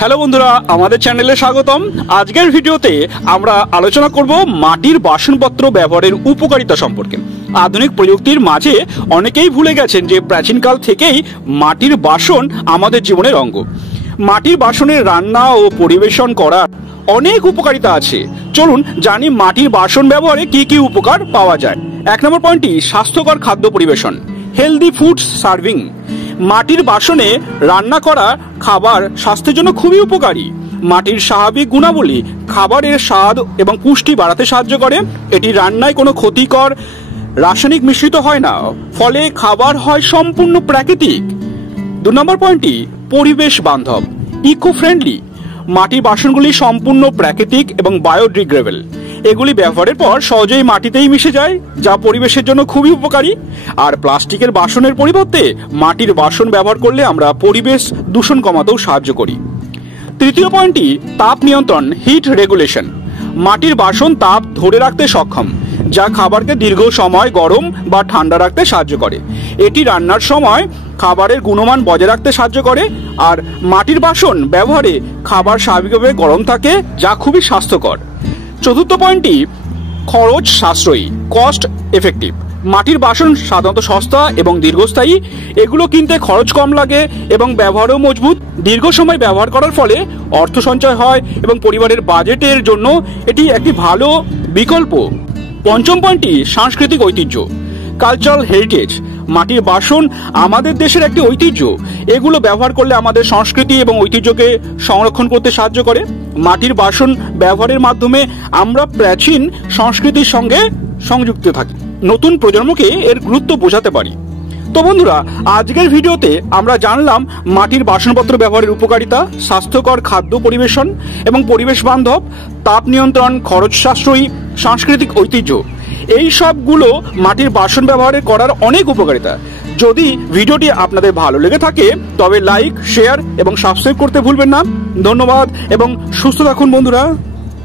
Hello বন্ধুরা, আমাদের চ্যানেলে স্বাগতম। আজকের ভিডিওতে আমরা আলোচনা করব মাটির বাসনপত্র ব্যবহারের উপকারিতা সম্পর্কে। আধুনিক প্রযুক্তির মাঝে অনেকেই ভুলে গেছেন যে প্রাচীনকাল থেকেই মাটির বাসন আমাদের জীবনের অঙ্গ। মাটির বাসনের রান্না ও পরিবেশন করার অনেক উপকারিতা আছে। চলুন জানি মাটির বাসন ব্যবহারে কি কি উপকার পাওয়া যায়। 1 নম্বর পয়েন্টটি স্বাস্থ্যকর খাদ্য পরিবেশন, হেলদি ফুড সার্ভিং। মাটির বাসনে রান্না করা খাবার স্বাস্থ্যের জন্য খুবই উপকারী। মাটির স্বাভাবিক গুণাবলী খাবারের স্বাদ এবং পুষ্টি বাড়াতে সাহায্য করে। এটি রান্নায় কোনো ক্ষতিকর রাসায়নিক মিশ্রিত হয় না, ফলে খাবার হয় সম্পূর্ণ প্রাকৃতিক। 2 নম্বর পয়েন্টটি পরিবেশ বান্ধব, ইকো ফ্রেন্ডলি। মাটির বাসনগুলি সম্পূর্ণ প্রাকৃতিক এবং বায়োডিগ্রেডেবল। এগুলি ব্যবহারের পর সহজেই মাটিতেই মিশে যায়, যা পরিবেশের জন্য খুবই উপকারী। আর প্লাস্টিকের বাসনের পরিবর্তে মাটির বাসন ব্যবহার করলে আমরা পরিবেশ দূষণ কমাতেও সাহায্য করি। 3য় পয়েন্টটি তাপ নিয়ন্ত্রণ, হিট রেগুলেশন। মাটির বাসন তাপ ধরে রাখতে সক্ষম, যা খাবারকে দীর্ঘ সময় গরম বা ঠান্ডা রাখতে সাহায্য করে। এটি রান্নার সময় খাবারের গুণমান বজায় রাখতে সাহায্য করে। আর মাটির বাসন ব্যবহারে খাবার স্বাভাবিকভাবে গরম থাকে, যা খুবই স্বাস্থ্যকর। 4র্থ পয়েন্টটি খরচ সাশ্রয়ী, কস্ট এফেক্টিভ। মাটির বাসন সাধারণত সস্তা এবং দীর্ঘস্থায়ী। এগুলো কিনতে খরচ কম লাগে এবং ব্যবহারও মজবুত। দীর্ঘ সময় ব্যবহার করার ফলে অর্থ সঞ্চয় হয় এবং পরিবারের বাজেটের জন্য এটি একটি ভালো বিকল্প। 5ম পয়েন্টটি সাংস্কৃতিক ঐতিহ্য, কালচারাল হেরিটেজ। মাটির বাসন আমাদের দেশের একটি ঐতিহ্য। এগুলো ব্যবহার করলে আমাদের সংস্কৃতি এবং ঐতিহ্যকে সংরক্ষণ করতে সাহায্য করে। মাটির বাসন ব্যবহারের মাধ্যমে আমরা প্রাচীন সংস্কৃতির সঙ্গে সংযুক্ত থাকি, নতুন প্রজন্মকে এর গুরুত্ব বোঝাতে পারি। তো বন্ধুরা, আজকের ভিডিওতে আমরা জানলাম মাটির বাসনপত্র ব্যবহারের উপকারিতা, স্বাস্থ্যকর খাদ্য পরিবেশন এবং পরিবেশ বান্ধব, তাপ নিয়ন্ত্রণ, খরচ সাশ্রয়ী, সাংস্কৃতিক ঐতিহ্য। এই সবগুলো মাটির বাসন ব্যবহারের করার অনেক উপকারিতা। যদি ভিডিওটি আপনাদের ভালো লেগে থাকে তবে লাইক, শেয়ার এবং সাবস্ক্রাইব করতে ভুলবেন না। ধন্যবাদ এবং সুস্থ থাকুন বন্ধুরা।